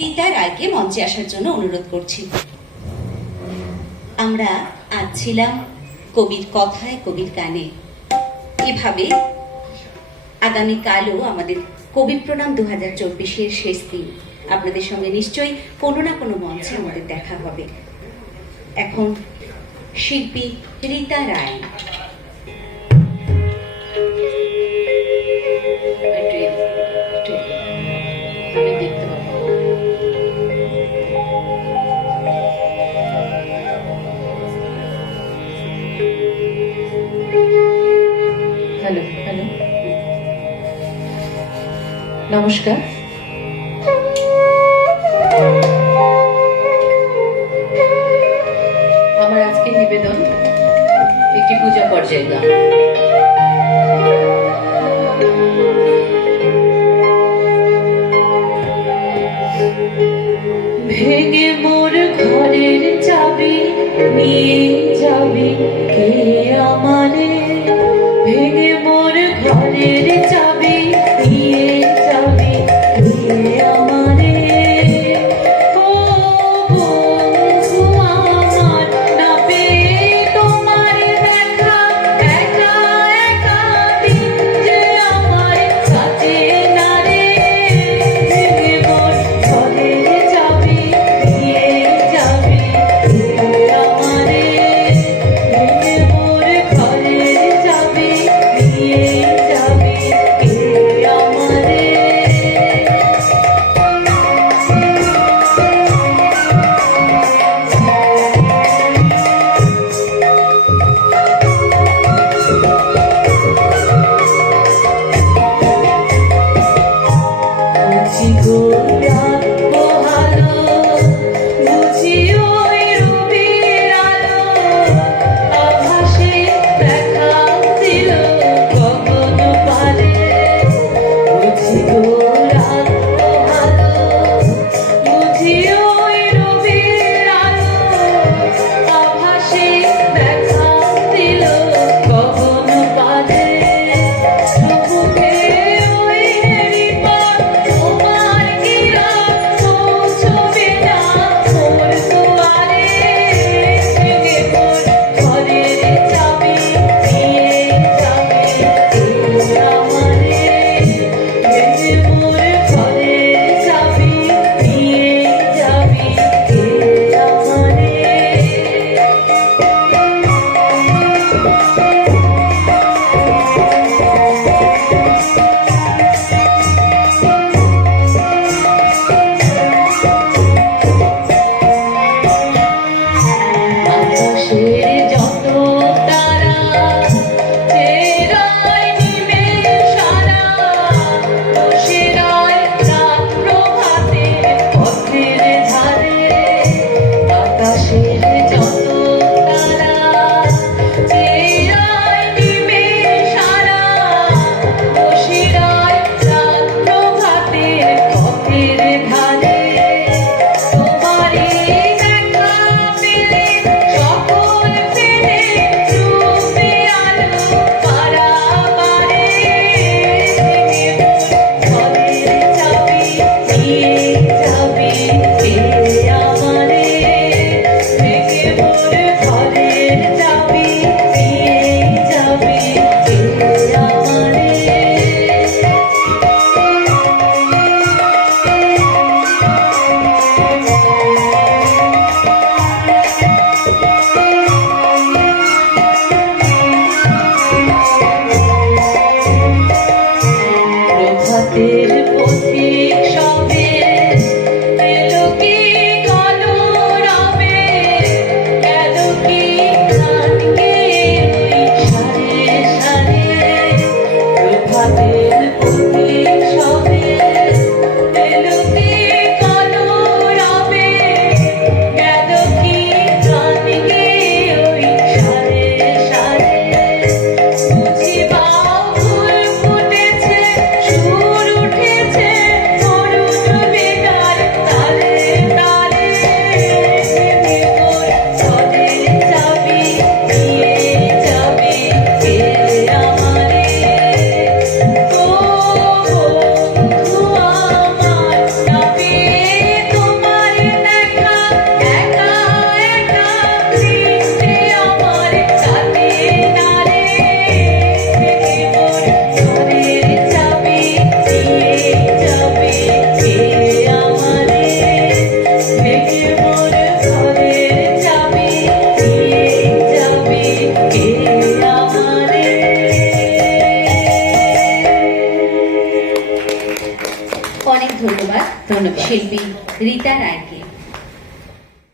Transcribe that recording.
রীতা রায়কে মঞ্চে আসার জন্য অনুরোধ করছি। আমরা আজ ছিলাম কবির কথায় কবির গানে। এভাবে আগামীকালও আমাদের কবি প্রণাম 2024-এর শেষ দিন। আপনাদের সঙ্গে নিশ্চয়ই কোনো না কোনো মঞ্চে আমাদের দেখা হবে। এখন শিল্পী রীতা রায়। আমি দেখতে পাবো। হ্যালো হ্যালো, নমস্কার। আমার আজকের নিবেদন একটি পূজা পর্যায়ের গান। ভেঙে মোর ঘরের চাবি নিয়ে যাবে কে আমারে, ভেঙে মোর ঘরের চাবি নিয়ে যাবে কে আমারে। ও বন্ধু আমার, না পেয়ে তোমার দেখা, একা একা দিন যে আমার কাটে না রে। ভেঙে মোর ঘরের চাবি নিয়ে যাবে কে আমারে, ভেঙে মোর ঘরের চাবি নিয়ে যাবে কে আমারে। বুঝি গো রাত পোহালো, বুঝি ওই রবির আলো, আভাসে দেখা দিল গগন পারে। বুঝি গো রাত পোহালো, বুঝি ওই রবির আলো, আভাসে দেখা দিল গগন পারে। সবুজে ওই হেরিপথ তোমার গিরা পৌঁছবে না মোর দুয়ারে। ভেঙে মোর ঘরের চাবি নিয়ে যাবে কে আমারে, ভেঙে মোর ঘরের চাবি নিয়ে যাবে কে আমারে। আকাশের যত তারা চেরাই নিবে সারা, বসিরাই রাত প্রভাতে পথের ধারে। আকাশের যত তারা চেরাই নিবে সারা, বসিরাই রাত প্রভাতে পথের ধারে। তোমারই দেখা পেলে সকল ফেলে রূপে আলো পারাবারে। ভেঙে মোর ঘরের চাবি নিয়ে যাবে কে আমারে, ভেঙে মোর ঘরের চাবি নিয়ে যাবে কে আমারে। প্রভাতের পথিক সবে এলো কি কলরবে, গেল কি গান গেয়ে ওই সারে সারে। প্রভাতের পথিক সবে এলো কি কলরবে, গেল কি গান গেয়ে ওই সারে সারে। বুঝি বাউল ফুটেছে, সুর উঠেছে, অরুণ ধন্যবাদ। শিল্পী রীতা রায়কে।